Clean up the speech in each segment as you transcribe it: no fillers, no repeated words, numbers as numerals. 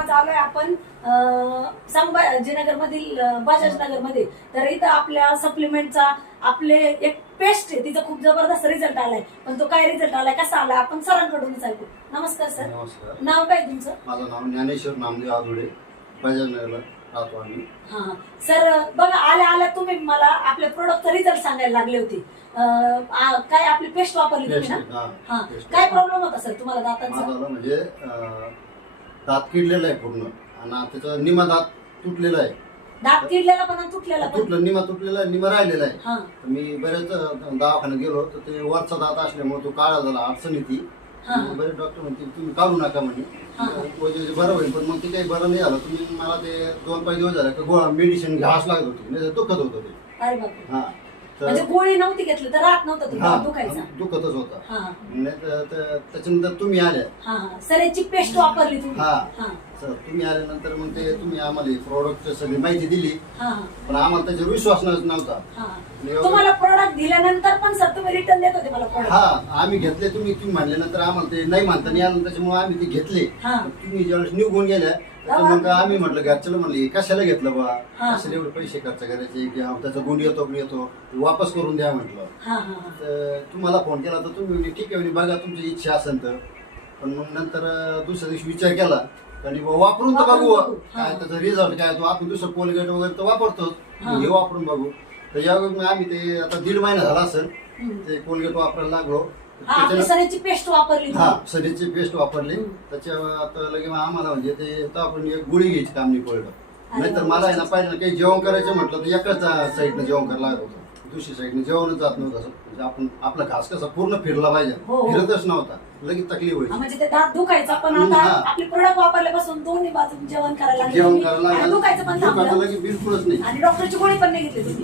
आज आलोय आपण संभाजीनगर मधील बजाज नगर मध्ये. तर इथं आपल्या सप्लिमेंटचा आपले एक पेस्ट आहे, तिचा खूप जबरदस्त रिझल्ट आलाय. पण तो काय रिझल्ट आलाय, कसा आलाय, आपण सरांकडूनच ऐकू. नमस्कार सर. नमस्कार. नाव काय तुमचं? माझं नाव ज्ञानेश्वर नामदेव आधुडे, बजाज नगरला राहतो आम्ही. हा सर, बघा आल्या आल्या तुम्ही मला आपल्या प्रोडक्टचा रिझल्ट सांगायला लागले होते. काय आपली पेस्ट वापरली तुम्ही ना? हा, काय प्रॉब्लेम होता सर तुम्हाला दातांचा? माझा म्हणजे दात किडलेला आहे पूर्ण आणि त्याचा निमा दात तुटलेला आहे. दात किडलेला पण आणि तुटलेला पण? तुटलं, निमा तुटलेला आहे, निमा राहिलेला आहे. हा. मी बरेच दवाखान्यात गेलो तर ते वरचा दात असल्यामुळे तो काळा झाला, अडचण येते. बरेच डॉक्टर म्हणते तुम्ही काढू नका म्हणे, वजन बरं होईल. पण मग ते काही बरं नाही झालं. तुम्ही मला ते 2-5 दिवस झाले का मेडिसिन घ्यावंच लागत होती, नाही दुखत होतं ते. अरे बापरे. हा, म्हणजे गोळी नव्हती घेतली तर राहत नव्हतं तुम्हाला दुखायचा? दुखतच होता. हा. त्याच्यानंतर तुम्ही आल्या. हा, सर याची पेस्ट वापरली तुम्ही? हा. हा. सर तुम्ही आल्यानंतर मग ते तुम्ही आम्हाला प्रोडक्टची सगळी माहिती दिली. हा. पण आम्हाला त्याच्यावर विश्वास नव्हता. हा. तुम्हाला प्रोडक्ट दिल्यानंतर पण सर तुम्ही रिटर्न देत होते मला प्रोडक्ट? हा, आम्ही घेतले. तुम्ही म्हणल्यानंतर आम्हाला ते नाही म्हणता नाही आलं, त्याच्यामुळे आम्ही ते घेतले. तुम्ही ज्यावेळेस निघून गेल्या मग आम्ही म्हटलं घरच्याला म्हणलं कशाला घेतलं बा, कशाला एवढे पैसे खर्च करायचे, त्याचा गुण येतो वापस करून द्या म्हटलं. तर तुम्हाला फोन केला तर तुम्ही ठीक आहे बघा तुमची इच्छा असेल तर. पण मग नंतर दुसऱ्या दिवशी विचार केला आणि वापरून तर बघू काय त्याचा रिझल्ट काय. तो आपण दुसरं कोलगेट वगैरे तर वापरतोच, हे वापरून बघू. तर यावेळी आम्ही ते आता 1.5 महिना झाला असेल ते कोलगेट वापरायला लागलो. सरीची पेस्ट वापरली? हा, सरीची पेस्ट वापरली. त्याच्या आता लगे आम्हाला म्हणजे ते आपण एक गोळी घ्यायची काम नाही पडलं. नाहीतर मला आहे ना पाहिजे काही जेवण करायचं म्हटलं तर एकाच साईडनं जेवण करायला लागत होतं, दुसरी साईडने जेवणच जात नव्हतं. म्हणजे आपण आपला घास कसा पूर्ण फिरला पाहिजे, फिरतच नव्हता, लगेच तकलीफ व्हायची. म्हणजे ते दात दुखायचा पण आता आपले प्रोडक्ट वापरल्यापासून दोन्ही बाजून जेवण करायला दुखायचं पण लगेच बिलकुलच नाही. आणि डॉक्टरची गोळी पण नाही घेतली?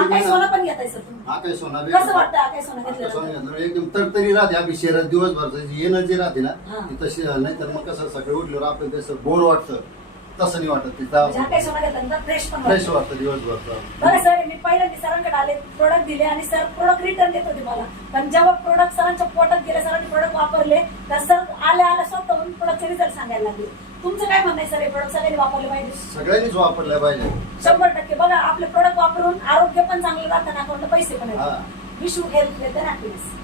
आकाश सोना पण घेताय सर तुम्ही? आकाश सोना कसं वाटतं आकाश सोना घेतलं? एकदम तरतरी राहते आपली शरीरात, दिवसभर जी एनर्जी राहते ना ती तशी. नाही तर मग कसं सकाळी उठल्यावर आपण तसं बोर वाटतं, तसं नाही वाटत. तिथं आकाश सोना घेतल्यानंतर फ्रेश वाटतं दिवसभर. बरं सर, मी पहिल्यांदा सरांकडे आले, प्रोडक्ट दिले आणि सर प्रोडक्ट रिटर्न देत होते मला. पण जेव्हा प्रोडक्ट सरांच्या पोटात गेले, सरांनी प्रोडक्ट वापरले तर सर आल्या स्वतःहून प्रोडक्टचे रिझल्ट सांगायला लागले. तुमचं काय म्हणणं आहे सर, हे प्रोडक्ट सगळ्यांनी वापरले पाहिजे? सगळ्यांनीच वापरले पाहिजे 100%. बघा आपले प्रोडक्ट वापरून आरोग्य पण चांगलं राहतं, अकाउंटला पैसे पण येतात. Wish you health with happiness.